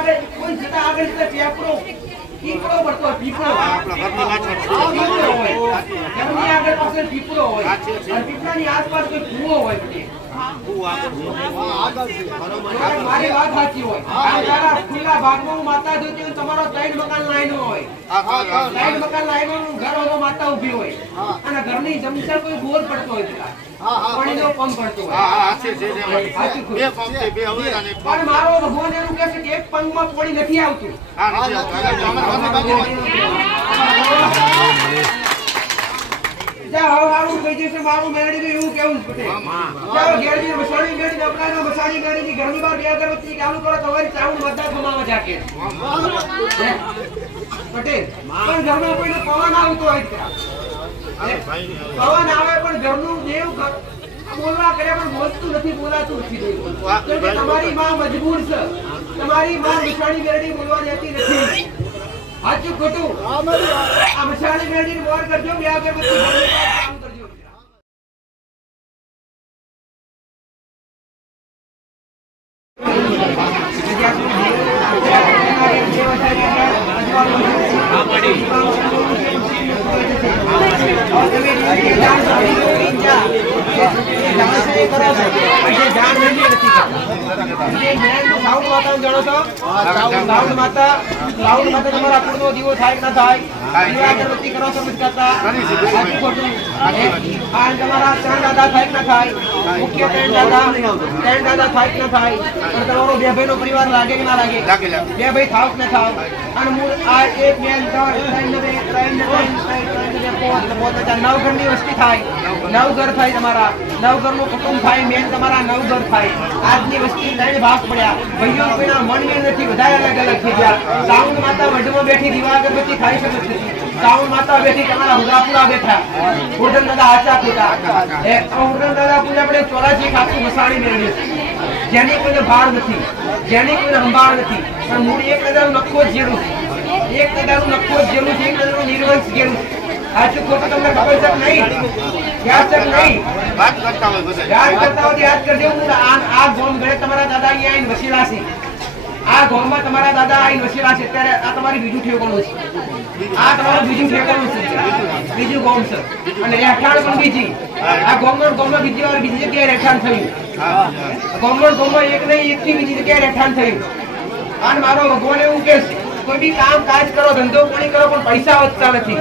આગળ કોઈ જતા આગળ પેપરો પીપળો પડતો હોય, પીપળો ઘરની આગળ પાસે પીપળો હોય અને પીપળાની આસપાસ કોઈ કૂવો હોય. મારી વાત સાચી હોય. ખુલ્લા ભાગમાં માતા જોતી હોય, તમારો 3 મકાન લાઈનો હોય, 3 મકાન લાઈનો ઘર હોય, માતા ઉભી હોય અને ઘરની જમીન કોઈ બોર પડતો હોય, પાણીનો પંપ પડતો હોય. પણ મારો ભગવાન એવું કહે છે કે એક પંપમાં પાણી નથી આવતું. મારું કહી જશે મારું મેળવી એવું કેવું જ પટેલ. ઘેરજી મસાણી મેળી દબડાનો મસાણી મેળીની ઘરની બહાર 2 અગરબત્તી ચાલુ કરો તમારી ચાઉન મતદાર થવામાં જાકે પટેલ. પણ ઘરમાં કોઈને પવન આવતો હોય, પવન આવે પણ ઘરનું દેવ બોલવા કરે પણ બોલતું નથી, બોલાતું નથી. તમારી માં મજબૂર છે, તમારી માં મસાણી મેળી બોલવા દેતી નથી. સાચું ખોટું? આ મસાણી મેળવીને બોર કરજો, 2 અગરબત્તી ચાલુ કરજો. દીવો થાય કે ના થાય, અગરબત્તી કરો સમજ કરતા તમારા 3 દાદા થાય કે ના થાય, મુખ્ય 3 દાદા થાય કે ના થાય, અને તમારો 2 ભાઈનો પરિવાર લાગે કે ના લાગે, 2 ભાઈ થાવ કે ના થાવ. અને આ 1 2 3 9 ઘરની વસ્તી થાય, 9 ઘર થાય, તમારા 9 ઘરનું કુટુંબ થાય, મેન તમારા 9 ઘર થાય. આજની વસ્તી 3 ભાગ પડ્યા, ભાઈઓ કોઈના મન નથી, બધા અલગ અલગ થઈ ગયા. સાઉન્ડ માતા વડમાં બેઠી દીવા અગરબત્તી ખાઈ શકે છે, સાઉન્ડ માતા બેઠી તમારા હુરાપુરા બેઠા, ઉર્ધન દાદા આચા ખોટા. ઉર્ધન દાદા પૂજા આપણે 84 ખાતું મસાણી મેળવી, જેની કોઈને ભાર નથી, જેની કોઈને સંભાળ નથી, પણ મૂળ 1 હજારનું નખો જ જેલું છે, 1 હજારનું નખો જ જેલું છે, 1 હજારનું નિર્વંશ જેલું છે. સાચું ખોટું તમને ખબર છે કે નહીં? યાદ છે કે નહીં? યાદ કરતા હોય યાદ કરજો. આ ગોમ ગળે તમારા દાદા અહીંયા આવીને વસીલા છે, આ ગોમમાં તમારા દાદા આવીને વસીલા છે. અત્યારે આ તમારી બીજું ઠેકાણું છે, આ તમારું બીજું ઠેકાણું છે, બીજું ગોમ છે. અને રહેઠાણ પણ બીજી, આ ગોમમાં બીજી વાર બીજી જગ્યાએ રહેઠાણ થયું, ગોમમાં એક નહીં એકથી બીજી જગ્યાએ રહેઠાણ થયું. અને મારો ભગવાન એવું કે છે કોઈ બી કામ કાજ કરો, ધંધો પાણી કરો, પણ પૈસા વધતા નથી.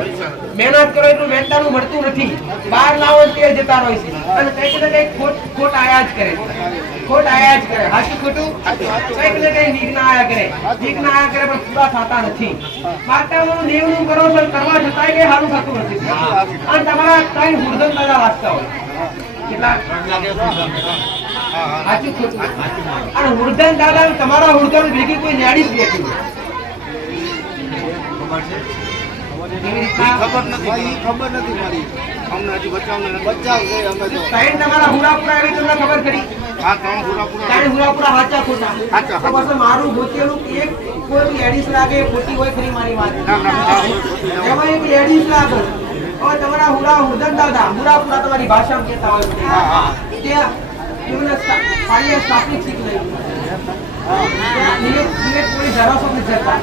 મહેનત કરો એટલું મહેનતાનું મળતું નથી, બહાર લાવો તે જતા હોય છે, અને કંઈક ને કંઈક ખોટ આયા જ કરે, ખોટ આયા જ કરે. સાચું ખોટું? કંઈક ને કંઈક વિઘ્ન આયા કરે, વિઘ્ન આયા કરે, પણ પૂરા થતા નથી. માતાનું દેવનું કરો છો, કરવા છતાંય કઈ સારું થતું નથી. અને તમારા કઈ હુરદન દાદા વાંચતા હોય, કેટલા સાચું ખોટું? અને હુરદન દાદા તમારા હુરદન ભેગી કોઈ લેડીઝ બેઠી હોય, ખબર નથી મારી. અમને હજી બચાવ છે. અમે તો તમારા હુરાપુરા આવી તમને ખબર ખરી? હા, 3 હુરાપુરા સાચા ખોટા. તો બસ મારું ગોતેલું એક કોઈ લેડીઝ લાગે ખોટી હોય ખરી મારી વાત? એમાં એક લેડીઝ લાગે. હવે તમારા હુરદન દાદા હુરાપુરા તમારી ભાષામાં કહેતા હોય ત્યાં એમને પાણી સ્થાપિત શીખ લઈ કોઈ ધારાસો નથી જતા,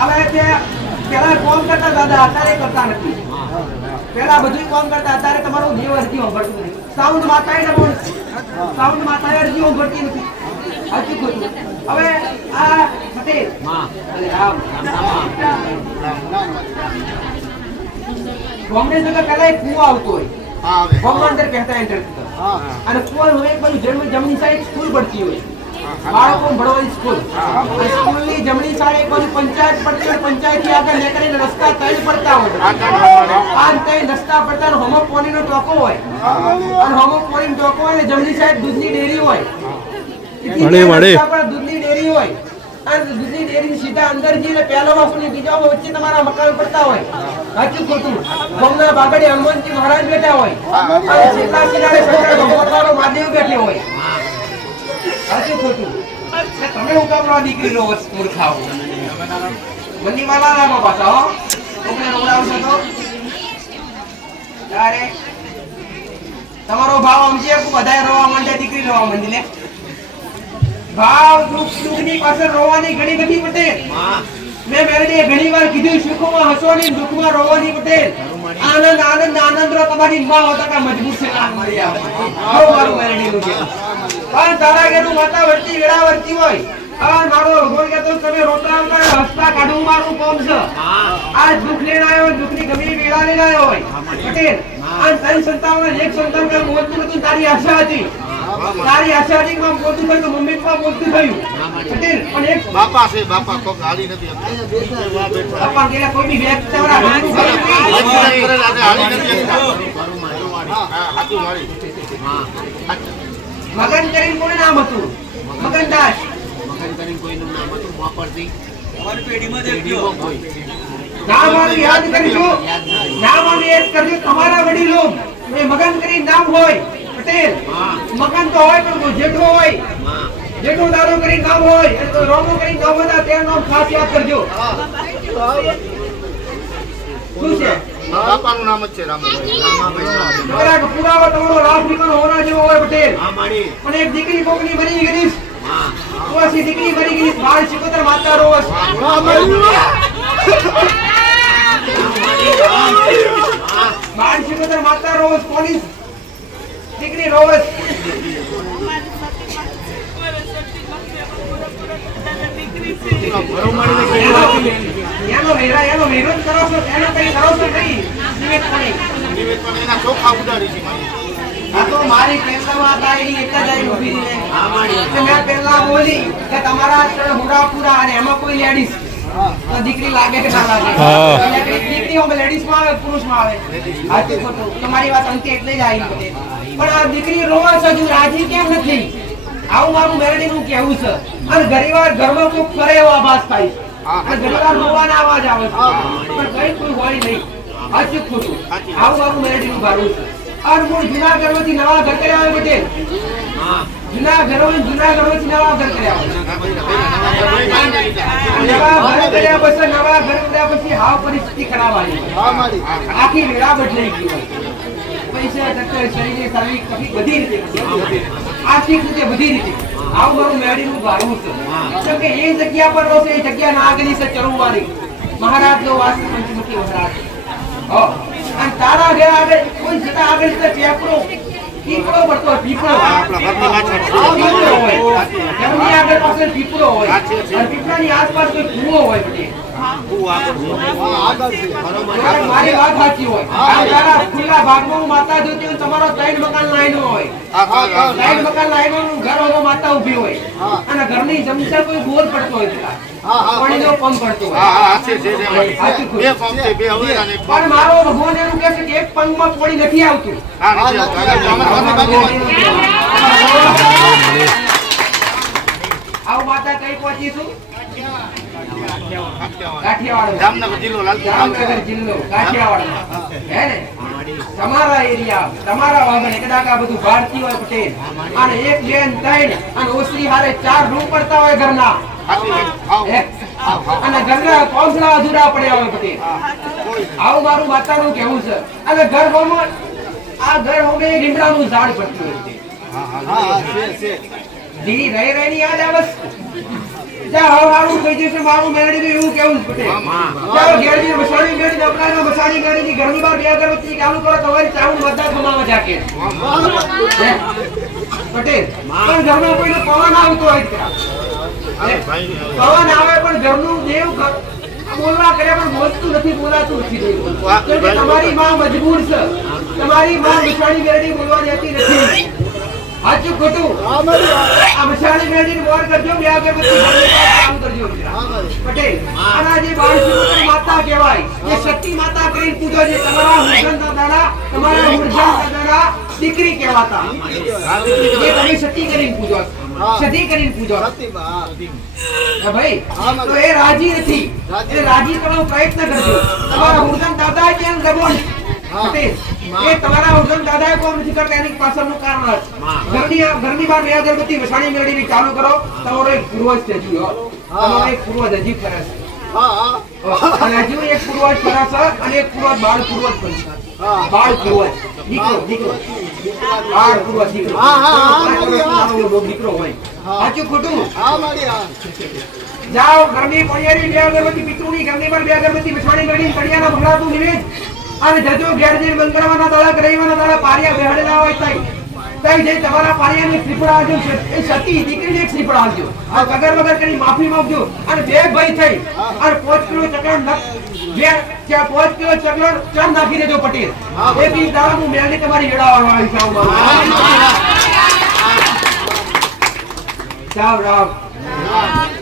હવે ત્યાં પેલા કોમ કરતા દાદા, અત્યારે કરતા નથી. પેલા બધું કોમ કરતા, અત્યારે તમારું દેવ અરજી સાંભળતું નથી. સાઉન્ડ માતાએ અરજી સાંભળતી નથી. સાચું ખોટું? હવે આ પટેલ કોંગ્રેસ પેલા એક કુવો આવતો હોય, ગામમાં અંદર પહેતા એન્ટર થતા, અને કુવો હોય એક બાજુ જમણી સાઈડ સ્કૂલ પડતી હોય, બાળકો ભણવાની સ્કૂલ, સ્કૂલની જમણી સાઈડ એક બાજુ પંચાયત પડતી હોય, પંચાયત થી આગળ નીકળીને રસ્તા 3 પડતા હોય, આ 3 રસ્તા પડતા હોમો પાણીનો ટોકો હોય, અને હોમો પાણીનો ટોકો હોય ને જમણી સાઈડ દૂધની ડેરી હોય, દૂધની ડેરી હોય, અને દૂધની ડેરી સીધા અંદર જઈને પહેલો બાપુ ની બીજા વચ્ચે તમારા મકાન પડતા હોય. સાચું ખોટું? ગોમના બાગડે હનુમાનજી મહારાજ બેઠા હોય, અને છેલ્લા કિનારે ભગવાન મહાદેવ બેઠે હોય. સાચું ખોટું? તમે હું કામ દીકરી નો મૂર્ખાઓ મંદી માલા લાગો પાછા હો, તમને રોડાવશો તો ત્યારે તમારો ભાવ સમજી બધાએ રોવા માંડે, દીકરી રોવા માંડી લે. ભાવ દુઃખની પાછળ રોવાની ઘણી બધી પટેલ. મેં મેરડીએ ઘણીવાર કીધું, સુખમાં હસવાની, દુઃખમાં રોવાની પટેલ. આનંદ આનંદ આનંદ રો તમારી માં હોતા કા મજબૂર છે કામ મળી આવે. આવો મારું મેરડીનું છે. પણ તારા ઘેરું માતા વર્તી વેળા વર્તી હોય. આ મારો ભગવાન કહેતો તમે રોતા આવતા હસતા કાઢું મારું કોમ છે. આ દુઃખ લેણ આવ્યો, દુઃખની ગમી વેળા લેણ આવ્યો હોય પટેલ. આ ત્રણ સંતાનોને એક સંતાન કર મોતું નતું, તારી આશા હતી. તારી આશા હતી કે મોતું થયું તો મમ્મી પપ્પા મોતું થયું પટેલ. પણ એક બાપા છે, બાપા કોક હાલી નથી બાપા કે કોઈ બી વ્યક્તિ તમારા ઘરનું ઘર નથી. હાલી નથી સાચું મારી. મગન કરીને કોણ નામ હતું? મગનદાસ. નામ વાળું યાદ કરજો, નામ વાળું યાદ કરજો. તમારા વડીલો એ મગન કરીને નામ હોય પટેલ. મગન તો હોય પણ કોઈ જેઠો હોય, જેઠો દારો કરીને નામ હોય, અને કોઈ રોમો કરીને નામ હોય, તેનું નામ ખાસ યાદ કરજો. શું છે? બાપાનું નામ જ છે રામાભાઈ. તમારા પુરાવા તમારો લાભ નીકળો હોના જેવો હોય પટેલ. પણ એક દીકરી કોકની બની ગઈ, ઓછી દીકરી બની ગઈ. બાળ શિકોતર માતા રોસ, બાળ શિકોતર માતા રોસ, કોની દીકરી રોસ. એનો વિરોધ કરો છો, એનો કઈ કરો છો નહીં. એના ચોખા ઉડાડી છે મારી. આ તો મારી પેલામાં હતા એની એક જ આઈ ઊભી રહી. મેં પેલા બોલી કે તમારા ત્રણ હુડા પૂરા અને એમાં કોઈ લેડીઝ તો દીકરી લાગે કે ના લાગે? દીકરી અમે લેડીઝ માં આવે, પુરુષ માં આવે. સાચું ખોટું તમારી વાત અંતે એટલે જ આવી પડે. પણ આ દીકરી રોવા છે, હજુ રાજી કેમ નથી? આવું મારું મેરડીનું કહેવું છે. અને ઘણીવાર ઘરમાં કોઈ કરે એવો આભાસ થાય છે. અને ઘણીવાર રોવાના અવાજ આવે છે, પણ કઈ કોઈ હોય નહીં. સાચું ખોટું આવું મારું મેરડીનું ભારું છે. અને મૂળ જૂના ઘરોથી નવા ઘર કર્યા હોય પટેલ. જૂના ઘરોથી નવા ઘર કર્યા હોય. નવા ઘર કર્યા પછી નવા ઘર કર્યા પછી હાવ પરિસ્થિતિ ખરાબ આવી. આખી વેળા બદલાઈ ગઈ હોય. પૈસા ટક્કર શરીર શારીરિક બધી રીતે આર્થિક રીતે બધી રીતે આવું મારું મેળીનું ભારું છે. કેમ કે એ જગ્યા પર રહો છે, એ જગ્યા ના આગળની છે ચરુવારી મહારાજ નો વાસ પંચમુખી મહારાજ. અને તારા ઘર આગળ કોઈ જતા આગળ છે પેપરો પીપળો પડતો હોય. પીપળો પીપળો હોય, ઘરની આગળ પાસે પીપળો હોય, અને પીપળાની આસપાસ કોઈ કૂવો હોય. મારી વાત સાચી હોય. તારા ખુલ્લા ભાગમાં માતા જોતી હોય, તમારો 3 મકાન લાઈનો હોય, 3 મકાન લાઈનો નું ઘર હોય, માતા ઉભી હોય, અને ઘરની જમશા કોઈ બોર પડતો હોય, પાણીનો પંપ પડતો હોય. પણ મારો ભગવાન એવું કહે છે કે એક પંપમાં પાણી નથી આવતું. આવું માતા કઈ પહોંચીશું? કાઠિયાવાડ, જામનગર જિલ્લો, જામનગર જિલ્લો કાઠિયાવાડ. હે ને તમારા એરિયા, તમારા વાગણ કદાચ આ બધું ભારતીય હોય પટેલ. અને એક બેન 3 અને ઓસરી હારે 4 રૂમ પડતા હોય ઘરના. અને ઘરના કોંસલા અધૂરા પડ્યા હોય પટેલ. આવું મારું માતાનું કહેવું છે. અને ઘર હોમાં આ ઘર હોમે લીમડાનું ઝાડ પડતું હોય. જી રહી રહીની યાદ આવે. મારું કહી જશે મારું મેરડીનું એવું કેવું છે પટેલ. ચાલો ઘેરજી મસાણી મેરડી અપનાનો મસાણી મેરડી ઘરની બહાર 2 અગરબત્તી ચાલુ કરો તો તમારી ચાવડ મતદાર બનાવવા જાકે પટેલ. પણ ઘરમાં કોઈનો પવન આવતો હોય, પવન આવે પણ ઘરનું દેવ બોલવા કરે પણ બોલતું નથી, બોલાતું નથી. તમારી માં મજબૂર છે, તમારી માં મસાણી મેરડી બોલવા દેતી નથી. સાચું ખોટું? આ મસાણી મેરડી બોર કરજો, 2 અગરબત્તી કામ કરજો પટેલ. આના જે બાળશિકોતર માતા કહેવાય, જે શક્તિ માતા કરીને પૂજો છે. તમારા હુરજન દાદા, તમારા હુરજન દાદા દીકરી કહેવાતા, જે તમે સતી કરીને પૂજો, સતી કરીને પૂજો ભાઈ. તો એ રાજી નથી, એ રાજી કરવાનો પ્રયત્ન કરજો. તમારા હુરજન દાદા કેમ દબોન પટેલ, એ તમારા હુરજન દાદાએ કોમ નથી કરતા, એની પાછળનું કારણ ઘરની બહાર 2 અગરબત્તી મસાણી મેળવીને ચાલુ કરો. તમારો એક પૂર્વજ છે, તમારો એક પૂર્વજ હજી ફરે છે. અને હજુ એક પૂર્વજ કરે છે અને એક પૂર્વજ બાળ પૂર્વજ પણ છે. બાળ પૂર્વજ દીકરો બાળ પૂર્વજ દીકરો દીકરો હોય. સાચું ખોટું? જાઓ ઘરની પણિયારી બે અગરબત્તી પિતૃની ઘરની પર બે અગરબત્તી વિછવાણી કરી કડિયાના ભગડાતું નિવેદ અને જજો ઘેર જઈને બંગરાવાના દાડા ગરઈવાના દાડા પારિયા બેહાડેલા હોય તઈ જઈ તમારા પારિયાની શ્રીફળ આવજો એ સતી દીકરીને એક શ્રીફળ આવજો આ વગર વગર કરી માફી માંગજો અને બે ભાઈ થઈ અને 5 કિલો ચકણ બે 5 કિલો ચકણ ચાર નાખી દેજો પટેલ એ બી દાડા હું મેલની તમારી હેડાવાનો આવી જાવ રામ રામ